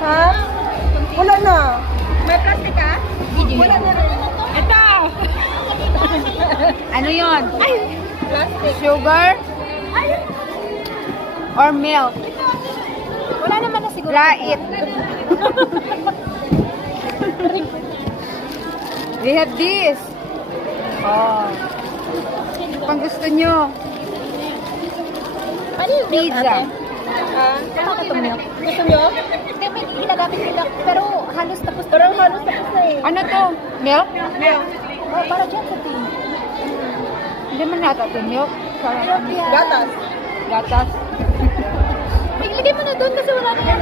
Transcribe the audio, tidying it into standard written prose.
Ha? Wala na. May plastic ka? Wala na rin. Ito! Ano yun? Plastic. Sugar? Or milk? Wala naman na siguro. Lait. We have this. Oh. Pang gusto nyo. Ano yung milk, Pizza. ate? Saan ka itong milk? Gusto nyo? Hindi, may ginagamit nila. Pero halos tapos. Pero halos tapos na eh. Ano to? Milk? Milk. Oh, para dyan sa tea. Hindi man nata to milk. Milk yan. Gatas. Gatas. Ilagay mo na doon kasi wala na yan.